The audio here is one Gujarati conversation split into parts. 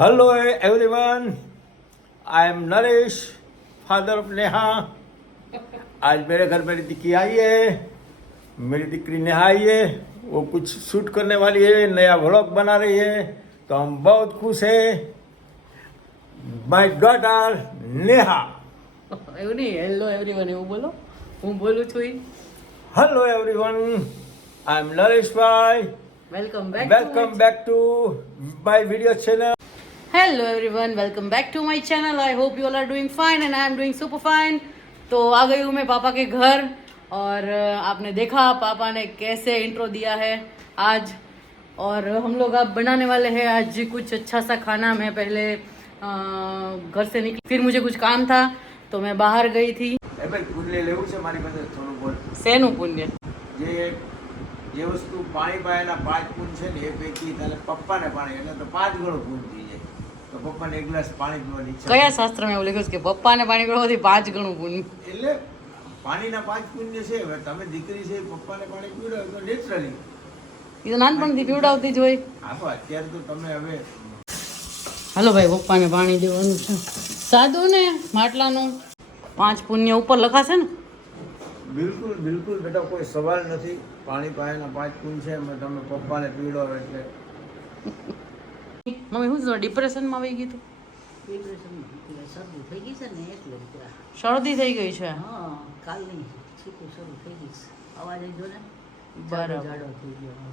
Hello everyone, I am Naresh, father of Neha. आज मेरे घर मेरी दिक्की आई है, मेरी दिक्की नेहा आई है। वो कुछ शूट करने वाली है, नया व्लॉग बना रही है, तो हम बहुत खुश हैं। My daughter Neha. એવું નહીં, હેલો એવરીવન એવું બોલો. હું બોલું છું ઈ. Hello everyone, I am Naresh bhai. Welcome back to my video channel. Hello everyone, welcome back to my channel. I hope you all are doing fine and I am doing super fine. तो आ गई हूँ मैं पापा के घर और आपने देखा पापा ने कैसे इंट्रो दिया है आज. और हम लोग अब बनाने वाले हैं आज कुछ अच्छा सा खाना. मैं पहले घर से निकली, फिर मुझे कुछ काम था तो मैं बाहर गई थी. પુણ્ય લેવું છે મારી પાસે થોડું બોલ. શેનું પુણ્ય? જે વસ્તુ પાણી પાયાના 5 પૂન છે ને એ પૈકી તારે પપ્પાને પાણી એટલે તો 5 ગણું પૂન થઈ જાય. તો પપ્પાને એક ગ્લાસ પાણી પીવાની ઈચ્છા. કયા શાસ્ત્રમાં એવું લખ્યું છે કે પપ્પાને પાણી પીવાથી 5 ગણું પુણ્ય? એટલે પાણીના 5 પુણ્ય છે. હવે તમે દીકરી છે પપ્પાને પાણી પીવડાવો તો નેચરલી એ તો નાનપણથી પીવડાવતી જ હોય. હા તો અત્યારે તો તમે હવે હાલો ભાઈ, પપ્પાને પાણી દેવાનું છે. સાદું ને માટલાનું 5 પુણ્ય ઉપર લખાશે ને? બિલકુલ બિલકુલ બેટા, કોઈ સવાલ નથી. પાણી પાયાના 5 પૂન છે એમાં તમે પપ્પાને પીવડાવો એટલે. મમ્મી શું છે, ડિપ્રેશનમાં આવી ગઈ તું? શરદી થઈ ગઈ છે ને એટલે શરદી થઈ ગઈ છે? હા, કાલની છીકું શરૂ થઈ ગઈ છે. અવાજ આવી ગયો ને, બરાબર. જાડો થઈ ગયો.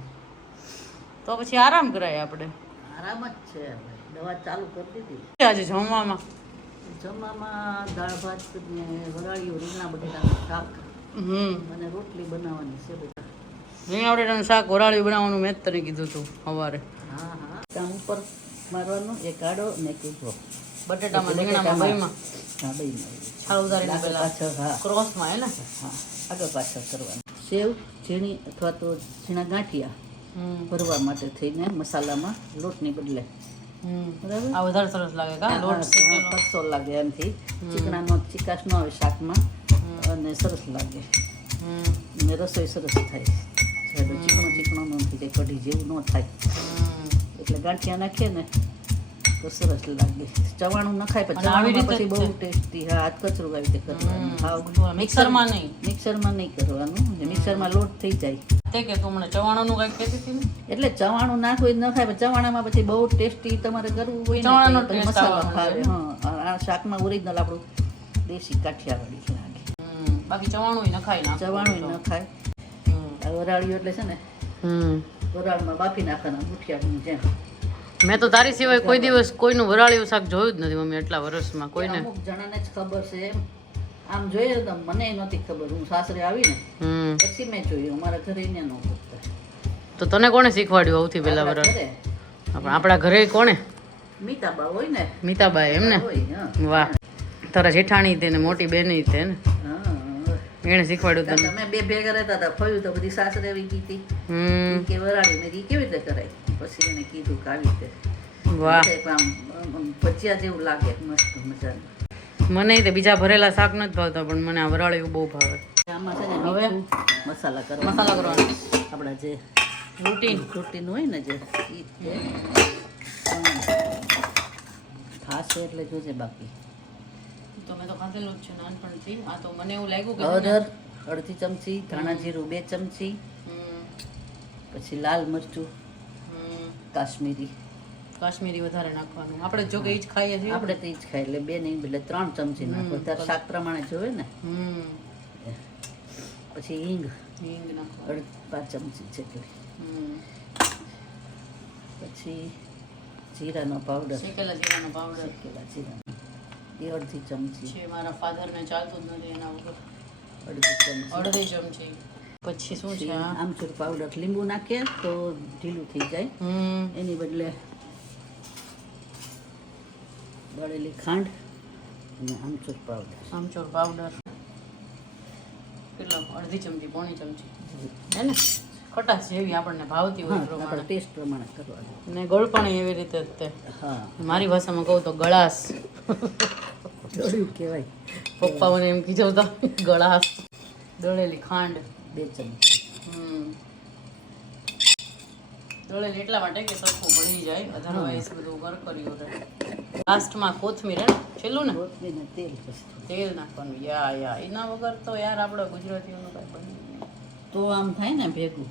તો પછી આરામ કરાય આપણે. આરામ જ છે ભાઈ, દવા ચાલુ કરી દીધી. આજે જમવામાં જમવામાં દાળ ભાત ને વરાળીઓ, રીંગણા બટેટાનું શાક અને રોટલી બનાવવાની છે બેટા. રીંગણા બટેટાનું શાક વરાળ્યું બનાવવાનું મેં જ તને કીધું હતું સવારે. હા હા, કામ ઉપર મારવાનું એક આડો ને એક ઊભો. બટેટામાં રીંગણામાં બેયમાં હા, બેયમાં. છાલ ઉતારીને આગળ પહેલા પાછળ, હા ક્રોસમાં હે ને? હા, આગળ પાછળ કરવાનું. સેવ ઝીણી અથવા તો ઝીણા ગાંઠિયા ભરવા માટે થઈને મસાલામાં લોટની બદલે. બરાબર, આ વધારે સરસ લાગે કા? લોટ શેકેલો. કસો લાગે એમથી. ચીકણાનો ચીકાશ ન આવે શાકમાં અને સરસ લાગે ને રસોઈ સરસ થાય. ચીકણો ચીકણો ન થઈ જાય, કઢી જેવું ન થાય. એટલે ગાંઠિયા નાખીએ ને તો સરસ લાગે. ચવાણું નખાય પછી ચવાણું પછી બહુ ટેસ્ટી. હા, હાથ કચરું આવી રીતે કરવાનું. હા, મિક્સરમાં નહીં, મિક્સરમાં નહીં કરવાનું. મિક્સરમાં લોટ થઈ જાય. તે કે તું મને ચવાણાનું કંઈક કહેતી હતી ને? એટલે ચવાણું નાખવું ન ખાય, પણ ચવાણામાં પછી બહુ ટેસ્ટી તમારે કરવું હોય ચવાણાનો ને તો ટેસ્ટ મસાલો આવવાનો ખાવે. છે. હા, આ શાકમાં ઓરિજિનલ આપણું દેશી કાઠિયાવાડી લાગે. બાકી ચવાણું નખાય ના. ચવાણું ન ખાય. આ વરાળિયું એટલે છે ને, વરાળમાં બાફી નાખવાના મુઠિયાની જેમ. મેં તો તારી સિવાય કોઈ દિવસ કોઈનું વરાળિયું શાક જોયું જ નથી મમ્મી, એટલા વર્ષમાં કોઈને. અમુક જણાને જ ખબર છે એમ. આમ જોઈએ તો મને નહોતી ખબર. હું સાસરે આવી ને પછી મેં જોયું. અમારા ઘરે ને ન કરતા. તો તને કોણે શીખવાડ્યું સૌથી પહેલા આપણા વરાળ? ઘરે આપણા ઘરે કોણે? મીતાબા હોય ને, મીતાબાઈ એમ ને? હોય. હા, વાહ, તારા જેઠાણી તે ને મોટી બેની તે ને હા. એને શીખવાડ્યું તને? તમે બે ભેગા રહેતા હતા, ફર્યું તો બધી સાસરે આવી ગઈ હતી કે વરાળી મેં કેવી રીતે કરાય. પછી એને કીધું કે આવી રીતે. વાહ, આમ ભજીયા જેવું લાગે, મસ્ત મજાનું. મને તે બીજા ભરેલા શાક નથી ભાવતા, પણ મને આ વરાળિયું બહુ ભાવે. આમાં છે ને હવે મીઠું મસાલા કરવાના. મસાલા કરવાના. આપણા જે રૂટીન હોય ને જે ઈ છે. ખાશે એટલે જોજે. બાકી તો મેં તો ખાધેલું જ છે નાનપણથી. આ તો મને એવું લાગ્યું કે હળદર અડધી ચમચી, ધાણા જીરું 2 ચમચી, પછી લાલ મરચું કાશ્મીરી વધારે નાખવાનું. આપણે જો કે ઈ જ ખાઈએ છીએ. આપણે તો ઈ જ ખાય એટલે 2 નહીં એટલે 3 ચમચી નાખો. ત્યારે શાક પ્રમાણે જોવે ને. પછી હિંગ નાખવાનું. 5 ચમચી જેટલી. પછી જીરાનો પાવડર, શેકેલા જીરાનો પાવડર શેકેલા જીરાનો એ અડધી ચમચી છે. મારા ફાધરને ચાલતું જ નથી એના વગર. અડધી ચમચી. અડધી ચમચી. પછી શું છે? આમચૂર પાવડર. લીંબુ નાખીએ તો ઢીલું થઈ જાય. એની બદલે બળેલી ખાંડ અને આમચૂર પાવડર. આમચૂર પાવડર કેટલો? અડધી ચમચી, પોણી ચમચી હે ને? ખટાશ જેવી આપણને ભાવતી હોય આપણા પ્રમાણે. ટેસ્ટ પ્રમાણે કરવાનું. ને ગળપણ એવી રીતે જ તે. હા, મારી ભાષામાં કહું તો ગળાશ. દળ્યું કહેવાય. પપ્પા મને એમ કીધું ગળાશ. દળેલી ખાંડ 2 ચમચી. દળેલી એટલા માટે કે સરખું ભળી જાય, અધરવાઇઝ બધું કરકર્યું રહે. લાસ્ટમાં કોથમીર હે ને છેલ્લું ને કોથમીરને તેલ પછી તેલ નાખવાનું. યા એના વગર તો યાર આપણે ગુજરાતીઓનું કાંઈ બને નહીં. તો આમ થાય ને ભેગું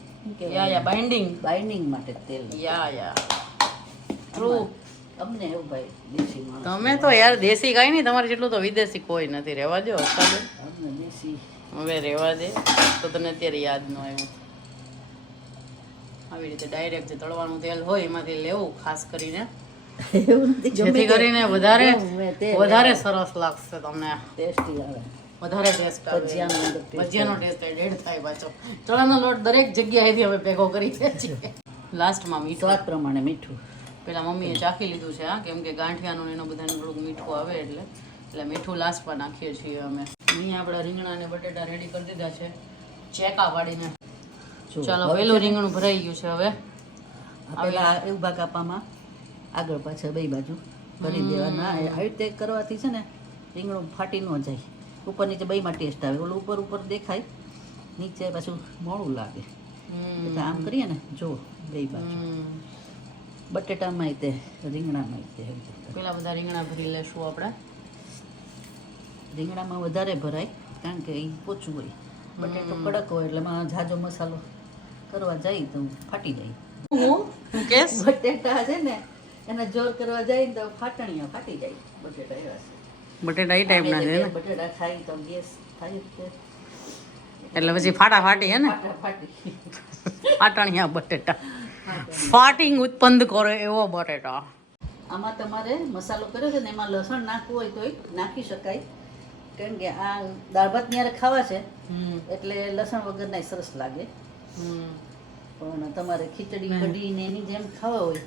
યા બાઇન્ડિંગ. બાઇન્ડિંગ માટે તેલ. યા ટ્રુ. અમને એવું ભાઈ દેશી માણસ તમે તો યાર દેશી કાંઈ નહીં, તમારે જેટલું તો વિદેશી કોઈ નથી. રહેવા દો અત્યારે, અમને દેશી હવે રહેવા દે તો તને અત્યારે યાદ ન આવ્યું. આવી રીતે ડાયરેક્ટ જે તળવાનું તેલ હોય એમાંથી લેવું ખાસ કરીને, એવું નથી જેથી કરીને વધારે ગમે તે વધારે સરસ લાગશે તમને, ટેસ્ટી આવે. વધારે ટેસ્ટ આવે. ભજીયાનો અંદર taste ભજીયાનો ટેસ્ટ એડ થાય પાછો. ચણાનો લોટ દરેક જગ્યાએથી અમે ભેગો કરીએ છીએ. લાસ્ટમાં મીઠું સ્વાદ પ્રમાણે મીઠું. પેલા મમ્મીએ ચાખી લીધું છે હા, કેમ કે ગાંઠિયાનું એનો બધાને થોડુંક મીઠું આવે એટલે મીઠું લાસ્ટમાં નાખીએ છીએ અમે. અહીંયા આપણે રીંગણા અને બટેટા રેડી કરી દીધા છે ચેકા પાડીને. જો, ચાલો પેલું રીંગણું ભરાઈ ગયું છે. હવે આ પેલા એવું ભાગ આપવામાં આગળ પાછળ બે બાજુ કરી દેવાના. આવી રીતે કરવાથી છે ને રીંગણું ફાટી ન જાય. ઉપર નીચે બેયમાં ટેસ્ટ આવે. ઓલું ઉપર ઉપર દેખાય, નીચે પાછું મોડું લાગે. એટલે આમ કરીએ ને જો બે બાજુ બટેટામાં તે રીંગણામાં તે એવી રીતે. પેલા બધા રીંગણા ભરી લેશું આપણે. રીંગણામાં વધારે ભરાય કારણ કે એ પોચું હોય. બટેટો કડક હોય એટલે એમાં ઝાઝો મસાલો કરવા જાય તો ફાટી જાય. હું કેસ બટેટા છે ને એને જોર કરવા જાય ને તો ફાટણીયા ફાટી જાય. બટેટા એવા છે. બટેટા એ ટાઈપના છે ને, બટેટા ખાઈ તો ગેસ થાય જ તે. એટલે પછી ફાટી હે ને, ફાટી ફાટણિયા બટેટા, ફાટિંગ ઉત્પન્ન કરે એવો બટેટા. આમાં તમારે મસાલો કર્યો છે ને એમાં લસણ નાખવું હોય તોય નાખી શકાય. કારણ કે આ દાળ ભાત ન્યારે ખાવા છે એટલે લસણ વગરના સરસ લાગે. પણ તમારે ખીચડી કઢી ને એની જેમ ખાવા હોય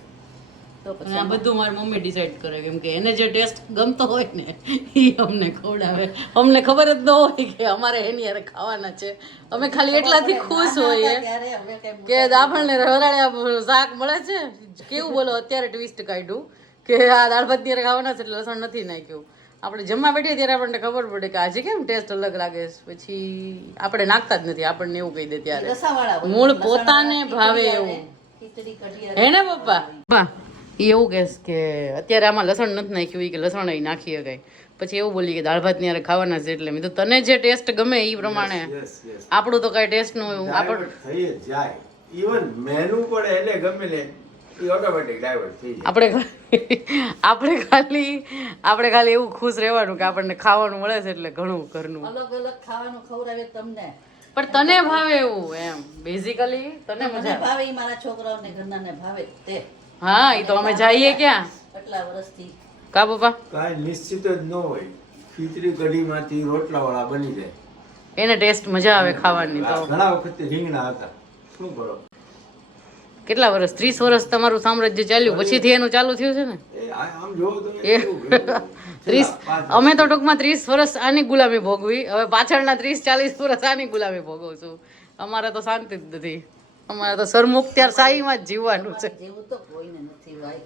તો અને પછી આ બધું મારી મમ્મી ડિસાઈડ કરે, કેમ કે એને જે ટેસ્ટ ગમતો હોય ને એ અમને ખવડાવે. અમને ખબર જ ન હોય કે અમારે એની યારે ખાવાના છે. અમે ખાલી એટલાથી ખુશ હોઈએ ત્યારે હવે કઈ કે આપણને રવરાળિયા શાક મળે છે. કેવું બોલો અત્યારે ટ્વિસ્ટ કાઢ્યું કે આ દાળ ભાત ત્યારે ખાવાના છે એટલે લસણ નથી નાખ્યું. આપણે જમવા બેઠીએ ત્યારે આપણને ખબર પડે કે આજે કેમ ટેસ્ટ અલગ લાગે છે, પછી આપણે નાખતા જ નથી. આપણને એવું કહી દે ત્યારે રસાવાળા હોય. મૂળ પોતાને ભાવે એવું ખીચડી કઢી હે ને પપ્પા. એ એવું કહેશ કે અત્યારે આમાં લસણ નથી નાખ્યું, ઈ કે લસણ અહીં નાખી શકાય. પછી એવું બોલી કે દાળ ભાત ત્યારે ખાવાના છે એટલે મેં તો તને જે ટેસ્ટ ગમે એ પ્રમાણે. આપણું તો કઈ ટેસ્ટ નું આપણે થઈ જ જાય. ઇવન મેનુ પણ એને ગમે ને એ ઓટોમેટિક ડાયવર્ટ થઈ જાય. આપણે ખાલી એવું ખુશ રહેવાનું કે આપણને ખાવાનું મળે છે એટલે ઘણું ઘરનું. અલગ અલગ ખાવાનું ખવડાવે તમને. પણ તને ભાવે એવું એમ બેઝિકલી તને મને મજા આવે. ભાવે ઈ મારા છોકરાઓને ઘરનાને ભાવે તે. હા એ તો અમે જઈએ ક્યાં આટલા વર્ષથી કા પપ્પા, કાંઈ નિશ્ચિત જ ન હોય. ખીચડી કઢીમાંથી રોટલાવાળા બની જાય. એને ટેસ્ટ મજા આવે ખાવાની. તો ઘણા વખતે રીંગણા હતા. શું કરો? કેટલા વર્ષ 30 વર્ષ તમારું સામ્રાજ્ય ચાલ્યું પછીથી એનું ચાલુ થયું છે ને. એ આમ જોવો તો એ 30 અમે તો ટૂંકમાં 30 વર્ષ આની ગુલામી ભોગવી. હવે પાછળના 30-40 વર્ષ આની ગુલામી ભોગવું છું. અમારે તો શાંતિ જ નથી. અમારે તો સરમુખત્યાર સાઈમાં જ જીવવાનું છે. જેવું તો કોઈને નથી ભાઈ.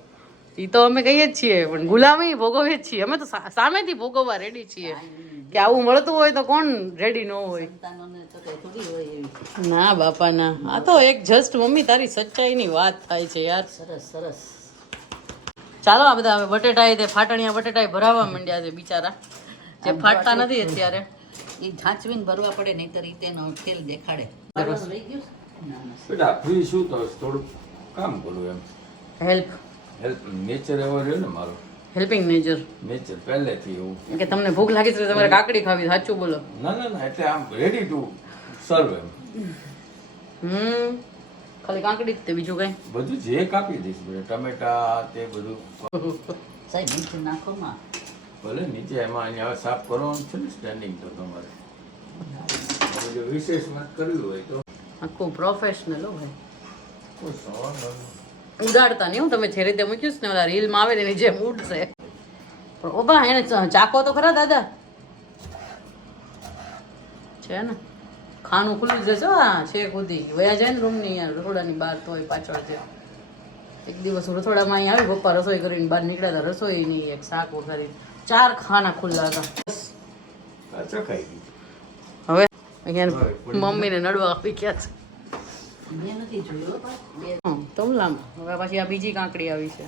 એ તો અમે કહીએ જ છીએ, પણ ગુલામી ભોગવીએ જ છીએ. અમે તો સામેથી ભોગવવા રેડી છીએ કે આવું મળતું હોય તો કોણ રેડી ન હોય. સંતાનોને તો કઈ થોડી હોય એવી. ના બાપા ના, આ તો એક જસ્ટ મમ્મી તારી સચ્ચાઈની વાત થાય છે યાર. સરસ સરસ. ચાલો આ બધા હવે બટેટા તે ફાટણિયા બટેટા ભરાવા માંડ્યા છે બિચારા, જે ફાટતા નથી અત્યારે. એ ઝાંચવીને ભરવા પડે નહીંતર ઈ તેનો ખેલ દેખાડે. ભરવાનું રહી ગયું છે? ના ના. બેટા ફ્રી શું તો થોડુંક કામ કરું એમ. હેલ્પ હેલ્પ નેચર એવો રહ્યો ને મારો. હેલ્પિંગ નેચર નેચર પહેલેથી એવું. કે તમને ભૂખ લાગી છે તો તમારે કાકડી ખાવી, સાચું બોલો. ના ના ના એટલે આમ રેડી ટુ સર્વ એમ. ખાલી કાકડી જ તે, બીજું કઈ બધું જે કાપી દઈશ બેટા. ટમેટા તે બધું સાહેબ મીઠું નાખો માં. ભલે નીચે એમાં અહીંયા સાફ કરવાનું છે ને સ્ટેન્ડિંગ તો તમારે. હવે જો વિશેષમાં કર્યું હોય તો આખું પ્રોફેશનલ હો ભાઈ. કોઈ સવાલ નથી. ઉડાડતા નહીં હું, તમે જે રીતે મૂક્યું છે ને ઓલા રીલમાં આવે ને એની જેમ ઉડશે. પણ ઓબા એને ચાકો તો ખરા દાદા છે ને. ખાનું ખુલ્લું જશે આ છે ખુદી વયા જાય ને રૂમની રસોડાની બહાર તો હોય પાછળ છે. એક દિવસ રસોડામાં અહીં આવી, પપ્પા રસોઈ કરીને બહાર નીકળ્યા હતા. રસોઈ નહીં, એક શાક વઘારી, 4 ખાના ખુલ્લા હતા. આ ચખાઈ ગયું. હવે અહીંયા મમ્મીને નડવા આવી ગયા છે. મેં નથી જોયો પણ બે તબલામાં હવે પાછી આ બીજી કાંકડી આવી છે.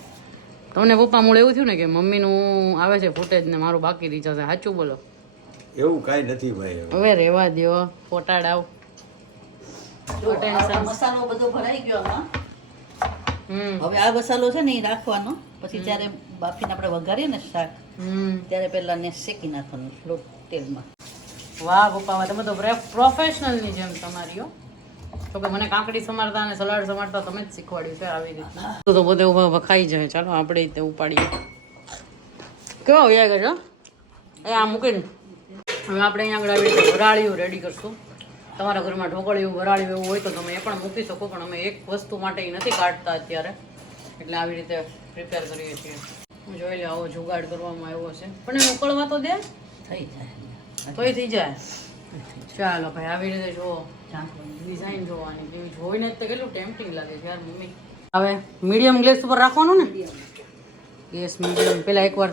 તમને પપ્પા મૂળ એવું થયું ને કે મમ્મીનું આવે છે ફૂટેજ ને મારું બાકી રહી જશે, સાચું બોલો? એવું કાંઈ નથી ભાઈ. હવે રહેવા દ્યો, ફોટા ડાવ. જો આ મસાલો બધો ભરાઈ ગયો આમાં. હમ હવે આ મસાલો છે ને એ રાખવાનો, પછી જ્યારે બાફીને આપણે વઘારીએ ને શાક ત્યારે પહેલા ને શેકી નાખવાનું થોડુંક તેલમાં. વાહ પપ્પા, તમે તો પ્રોફેશનલની જેમ તમારી હો. તો કે મને કાંકડી સમારતા અને સલાડ સમારતા તમે જ શીખવાડ્યું છે આવી રીતે. તો બધે ઉભા વખાઈ જાય. ચાલો આપણે રીતે ઉપાડીએ. કેવો વ્યા ગયો એ આ મૂકીને હવે આપણે અહીંયા આગળ આવી રીતે વરાળીઓ રેડી કરશું. તમારા ઘરમાં ઢોકળીયું વરાળ્યું એવું હોય તો તમે એ પણ મૂકી શકો, પણ અમે એક વસ્તુ માટે એ નથી કાઢતા અત્યારે, એટલે આવી રીતે પ્રિપેર કરીએ છીએ. હું જોઈ લે આવો જુગાડ કરવામાં આવ્યો છે, પણ એ ઉકળવા તો દે, થઈ જાય તોય થઈ જાય. ચાલો ભાઈ આવી રીતે જુઓ ડિઝાઇન જોવાની, જેવી જોઈને જ તો કેટલું ટેમ્પટિંગ લાગે છે યાર મમ્મી. હવે મીડિયમ ગેસ ઉપર રાખવાનું ને, ગેસ મીડિયમ. પેલા એકવાર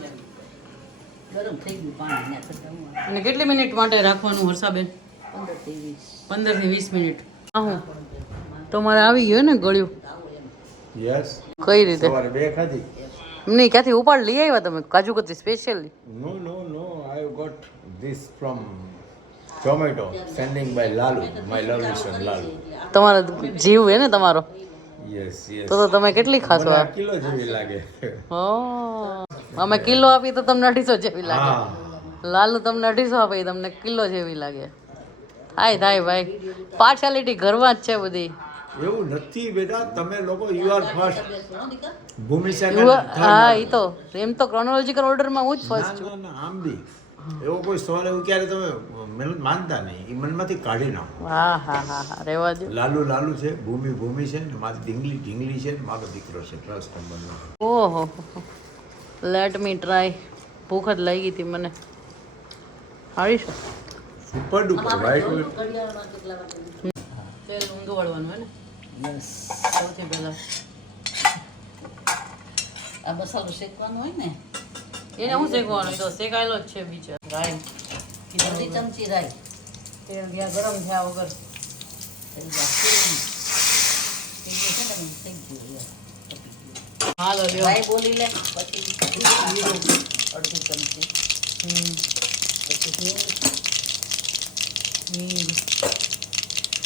ગરમ થઈ ગયું પાણી નાખી. અને કેટલી મિનિટ માટે રાખવાનું હર્ષાબેન? 15 થી 20 15 થી 20 મિનિટ. હા તમારે આવી ગયું ને ગળ્યું? યસ. કઈ રીતે? સવારે 2 ખાધી. નહીં, ક્યાંથી ઉપાડ લઈ આવ્યા તમે કાજુ કતરી specially? No. I got this from Zomato, sending by Lalu, my lovely son Lalu. તમારો જીવ હે ને તમારો? Yes. તો તમે કેટલી ખાશો? મને આ આ કિલો જેવી લાગે. અમે કિલો આપી તો તમને 250 જેવી લાગે. હા. લાલુ તમને 250 આપે તમને કિલો જેવી લાગે. થાય ભાઈ, પાર્શિયાલિટી ઘરમાં જ છે બધી. એવું નથી બેટા, તમે લોકો યુ આર ફર્સ્ટ. ભૂમિ હા એ તો એમ તો ક્રોનોલોજીકલ ઓર્ડરમાં હું જ ફર્સ્ટ છું. ના આમ બી એવો કોઈ સવાલ એવું ક્યારે તમે મહેનત માનતા નહીં, એ મનમાંથી કાઢી નાખો. હા રહેવા દો. લાલુ છે, ભૂમિ છે ને મારી ઢીંગલી છે ને મારો દીકરો છે. Trust number. ઓહો, લેટ મી ટ્રાય. ભૂખ જ લાગી હતી મને. હારી છે. Super duper white. તેલ ઊંધું વાળવાનું હોય ને યસ. સૌથી પહેલા. આ મસાલો શેકવાનો હોય ને, એને હું શેકવાનું? તો શેકાયેલો જ છે બીજો. રાઈ અડધી ચમચી રાઈ. તેલ ગયા ગરમ થયા વગર. થઈ ગયું છે ને, થઈ ગયું. હાલો લ્યો. રાઈ બોલી લે, પછી જીરું અડધી ચમચી, પછી હિંગ,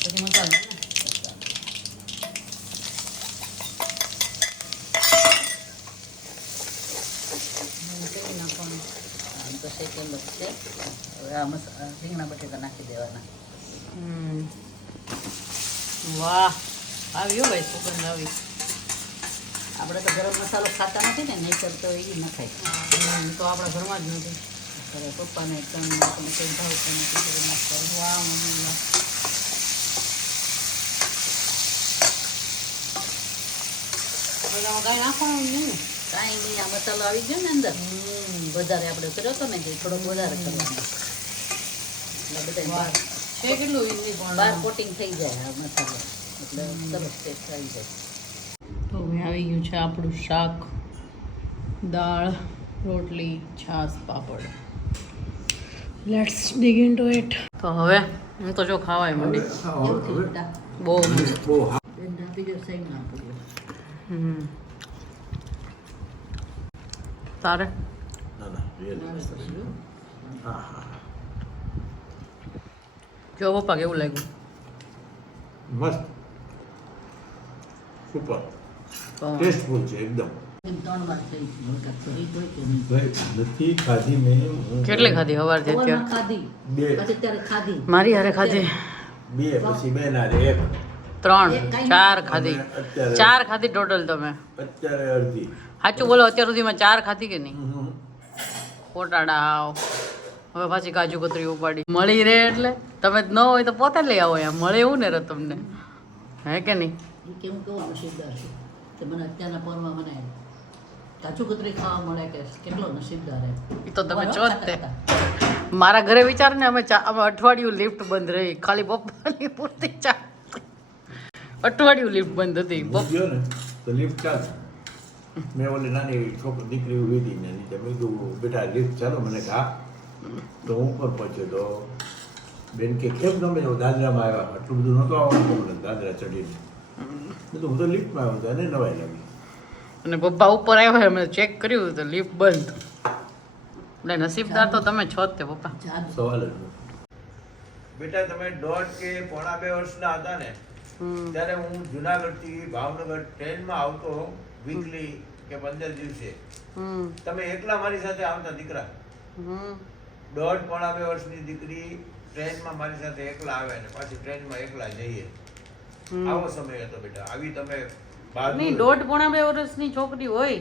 પછી મસાલો ને. શેકી નાખવાનું. આમ તો શેકેલું જ છે. હવે આ રીંગણા બટેટા નાખી દેવાના. વાહ, આવ્યો ભાઈ સુગંધ આવી. આપણે તો ગરમ મસાલો ખાતા નથી ને, નહીં તો એ ન ખાય. તો આપણા ઘરમાં જ નથી. હવે પપ્પાને કંઈ આપણને કંઈ ભાવતું નથી ગરમ મસાલો. વાહ મમ્મી વાહ. બધામાં કાંઈ નાખવાનું જ નહીં ને? કાંઈ નહીં, આ મસાલો આવી ગયો ને અંદર. વધારે આપણે કર્યો હતો ને, જે થોડોક વધારે કરવાનો. એટલે બધા વાહ. છે કેટલું ઈઝી બાર પણ. કોટિંગ થઈ જાય આ મસાલો, એટલે સરસ ટેસ્ટ આવી જાય. તો હવે આવી ગયું છે આપણું શાક, દાળ, રોટલી, છાશ, પાપડ. Let's dig into it. તો હવે હું તો જો ખાવાય મંડી. એવું થયું બેટા? બહુ મસ્ત. બહુ બેન આપી દો, સાઈડ ના આપી દો. તારે ના really. જો પપ્પા કેવું લાગ્યું? મસ્ત. સુપર. તો ટેસ્ટફુલ છે એકદમ. એમ 3 વાર થઈ ગયું. વખત તો રીત હોય કે નહીં? ભાઈ નથી ખાધી મેં. કેટલી ખાધી સવારથી સવારમાં અત્યારે? ખાધી, બે. પછી ત્યારે ખાધી. મારી હારે ખાધી 2 પછી 2 ના રે 1. 3 4 ખાધી. અત્યારે 4 ખાધી ટોટલ તમે? અત્યારે અડધી. સાચું બોલો, અત્યાર સુધીમાં 4 ખાધી કે નહીં? ખોટાડા આવ. હવે પાછી કાજુ કતરી ઉપાડી. મળી રહે એટલે તમે ન હોય તો પોતે લઈ આવો. યાર મળે એવું ને રે તમને, હે કે નહીં? એ કેવું કેવું નસીબદાર છે તે મને અત્યારના પરમાં મને કાજુ કતરી ખાવા મળે કે કેટલો નસીબદાર હે. એ તો તમે છો જ તે. મારા ઘરે વિચાર ને અમે અઠવાડિયું લિફ્ટ બંધ રહી, ખાલી પપ્પાની પૂરતી ચા. અઠવાડિયું લિફ્ટ બંધ હતી. ગયો ને તો લિફ્ટ ચાલુ. મેં ઓલી નાની છોકરી દીકરી ઉભી હતી ને નીચે. મેં કીધું બેટા લિફ્ટ ચાલો. મને કહા તો હું ઉપર પહોંચ્યો તો બેન કે કેમ તમે દાદરામાં આવ્યા? આટલું બધું નહોતું આવવાનું મને દાદરા ચડીને. તો હું તો લિફ્ટમાં આવ્યો હતો અને નવાઈ લાગી. અને પપ્પા ઉપર આવ્યા અમે ચેક કર્યું તો લિફ્ટ બંધ. એટલે નસીબદાર તો તમે છો જ તે પપ્પા. સવાલ જ નથી. બેટા તમે 1.5 કે 1.5 વર્ષના હતા ને ત્યારે હું જુનાગઢથી ભાવનગર ટ્રેનમાં આવતો વીકલી કે 15 દિવસે. તમે એકલા મારી સાથે આવતા દીકરા. 1.5 વર્ષની દીકરી ટ્રેનમાં મારી સાથે એકલા આવે ને પાછી ટ્રેનમાં એકલા જઈએ. આવો સમય હતો બેટા. આવી તમે નહીં 1.5-2 વર્ષની છોકરી હોય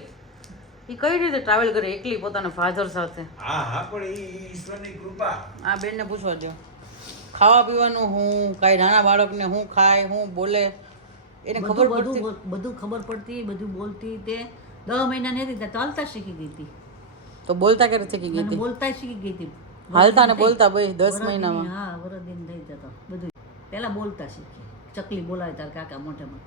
એ કઈ રીતે ટ્રાવેલ કરે એકલી પોતાના ફાધર સાથે? હા હા પણ એ ઈશ્વરની કૃપા. આ બેનને પૂછવા જો ખાવા પીવાનું હું કાંઈ નાના બાળકને હું ખાય હું બોલે એને ખબર પડતી? બધું ખબર પડતી, બધું બોલતી. તે 10 મહિનાની હતી ત્યાં ચાલતા શીખી ગઈ હતી. તો બોલતા ક્યારે શીખી ગઈ હતી? બોલતા શીખી ગઈ હતી. હાલતા ને બોલતા ભાઈ 10 મહિનામાં? હા, વરદિન થઈ જતો બધું. પહેલા બોલતા શીખી. ચકલી બોલાવે તાર કાકા મોઢામાં,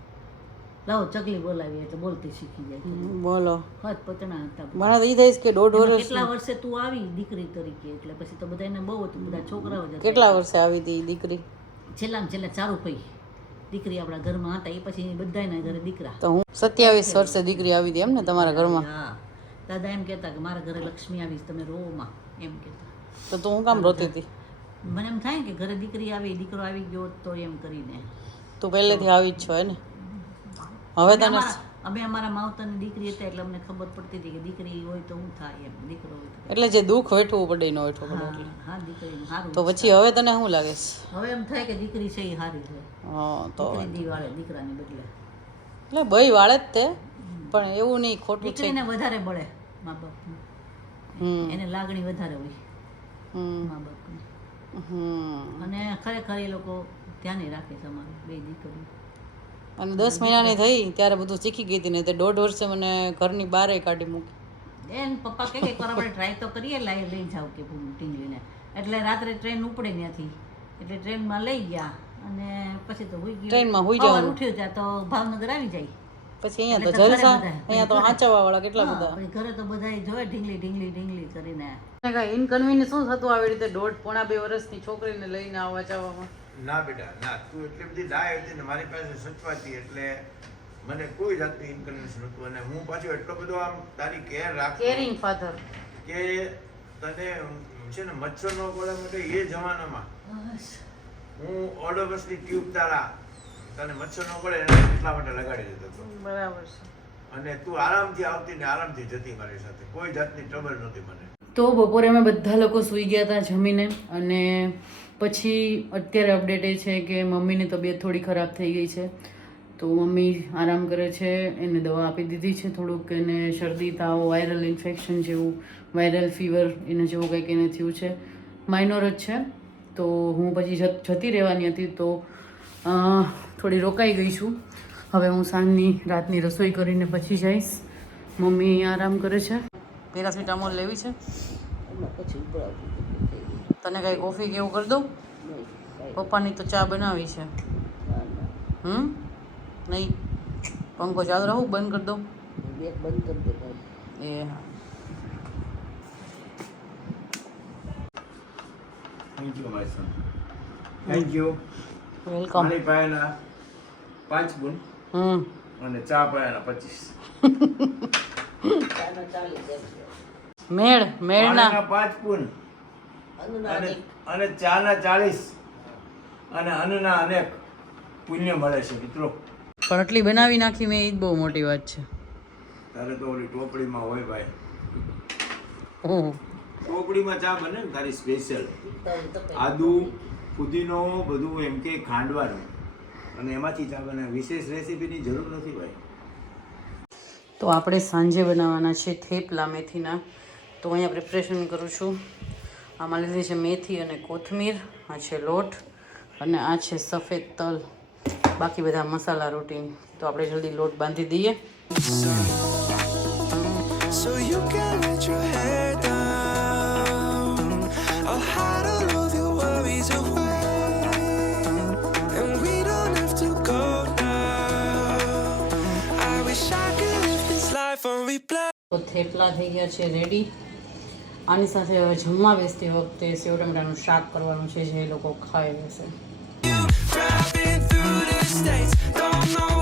લાવો ચકલી બોલાવી એટલે બોલતી શીખી જાય. બોલો હદ પતણા હતા. મને તો ઈ થઈશ કે 1.5 વર્ષ. કેટલા વર્ષે તું આવી દીકરી તરીકે? એટલે પછી તો બધાને બહુ હતું, બધા છોકરાઓ જ હતા. કેટલા વર્ષે આવી હતી દીકરી? છેલ્લામાં છેલ્લા ચારું પઈ દીકરી આપણા ઘરમાં હતા એ પછી બધાના ઘરે દીકરા. તો હું 27 વર્ષે દીકરી આવી હતી એમ ને તમારા ઘરમાં? હા, દાદા એમ કહેતા કે મારા ઘરે લક્ષ્મી આવીશ તમે રોમાં એમ કહેતા. તો તું હું કામ રોતી હતી? મને એમ થાય કે ઘરે દીકરી આવી, દીકરો આવી ગયો તો એમ કરીને. તું પહેલેથી આવી જ છો હે ને? હવે તને અમે અમારા માવતરની દીકરી હતા એટલે અમને ખબર પડતી હતી કે દીકરી હોય તો હું થાય એમ, દીકરો હોય તો. એટલે જે દુઃખ વેઠવું પડે ન વેઠવું પડે એટલે. હા, દીકરીનું સારું. તો પછી હવે તને શું લાગે છે? હવે એમ થાય કે દીકરી છે એ સારી છે. હા તો દીકરી દીવાળે દીકરાની બદલે. એટલે ભાઈ વાળે જ તે પણ એવું નહીં ખોટું છે. દીકરીને વધારે બળે મા બાપ, એને લાગણી વધારે હોય મા બાપની. અને ખરેખર એ લોકો ધ્યાને રાખે છે અમારી બે દીકરીઓ. અને 10 મહિનાની થઈ ત્યારે બધું શીખી ગઈ હતી ને તે 1.5 વર્ષે મને ઘરની બહાર કાઢી મૂકી. એને પપ્પા કહે કે એકવાર આપણે ટ્રાય તો કરીએ, લઈ જાવ કે ટીંગલીને. એટલે રાત્રે ટ્રેન ઉપડે ત્યાંથી એટલે ટ્રેનમાં લઈ ગયા અને પછી તો હુઈ ગયું. ટ્રેનમાં હુઈ જવાનું. ઉઠ્યું ત્યાં તો ભાવનગર આવી જાય. પછી અહીંયા તો જલસા, અહીંયા તો હાંચવા વાળા કેટલા બધા. પછી ઘરે તો બધા જોવે ઢીંગલી ઢીંગલી ઢીંગલી કરીને. કાંઈ ઇનકન્વીનિયન્સ શું થતું આવી રીતે 1.5-2 વર્ષની છોકરીને લઈને આવવા જવામાં? ના બેટા ના, તું એટલી બધી ડાય હતી ને મારી પાસે સચવાતી એટલે મને કોઈ જાતનું ઇન્કન્વીનિયન્સ નહોતું. અને હું પાછો એટલો બધો આમ તારી કેર રાખતો કેરિંગ ફાધર કે તને છે ને મચ્છર ન પડે માટે એ જમાનામાં હું ઓડોમસની ટ્યુબ તારા તને મચ્છર ન પડે એટલા માટે લગાડી દેતો હતો. બરાબર છે. અને તું આરામથી આવતી ને આરામથી જતી મારી સાથે, કોઈ જાતની ટ્રબલ નહોતી મને. તો બપોરે અમે બધા લોકો સૂઈ ગયા હતા જમીને. અને પછી અત્યારે અપડેટ એ છે કે મમ્મીની તબિયત થોડી ખરાબ થઈ ગઈ છે. તો મમ્મી આરામ કરે છે, એને દવા આપી દીધી છે. થોડુંક એને શરદી તાવ વાયરલ ઇન્ફેક્શન જેવું, વાયરલ ફીવર એને જેવું કંઈક એને થયું છે, માઇનોર જ છે. તો હું પછી જતી રહેવાની હતી તો થોડી રોકાઈ ગઈ છું. હવે હું સાંજની રાતની રસોઈ કરીને પછી જઈશ. મમ્મી આરામ કરે છે. પેરાસિટામોલ લેવી છે? પછી તને કાંઈ કોફી કે એવું કરી દઉં? પપ્પાની તો ચા બનાવી છે. નહીં પંખો ચાલુ રહું બંધ કરી દઉં? બંધ કરી દે. એ હા. Thank you my son, thank you. Welcome. પાણી પાયાના 5 ગુણ અને ચા પાયાના 25. મેળના 5 ગુણ અને ચાના 40 અને અન્નના અનેક પુણ્ય મળે છે મિત્રો. પણ આટલી બનાવી નાખી મેં, એ જ બહુ મોટી વાત છે. તારે તો ઓલી ટોપડીમાં હોય ભાઈ, ઓહ ટોપડીમાં ચા બને ને તારી સ્પેશિયલ, આદુ ફુદીનો બધું એમ કે ખાંડવાનું અને એમાંથી ચા બને. વિશેષ રેસીપીની જરૂર નથી ભાઈ. તો આપણે સાંજે બનાવવાના છે થેપલા મેથીના. તો અહીંયા પ્રિપરેશન કરું છું. આમાં લીધી છે મેથી અને કોથમીર, આ છે લોટ અને આ છે સફેદ તલ, બાકી બધા મસાલા રૂટીન. તો આપણે જલ્દી લોટ બાંધી દઈએ. So you can let your head down. I'll hide all of your worries away, and we don't have to go now. I wish I could live this life on replay. તો થેપલા થઈ ગયા છે રેડી. આની સાથે હવે જમવા બેસતી વખતે સેવ ટમેટાનું શાક કરવાનું છે, જે લોકો ખાઈ લેશે. Driving through the states, don't know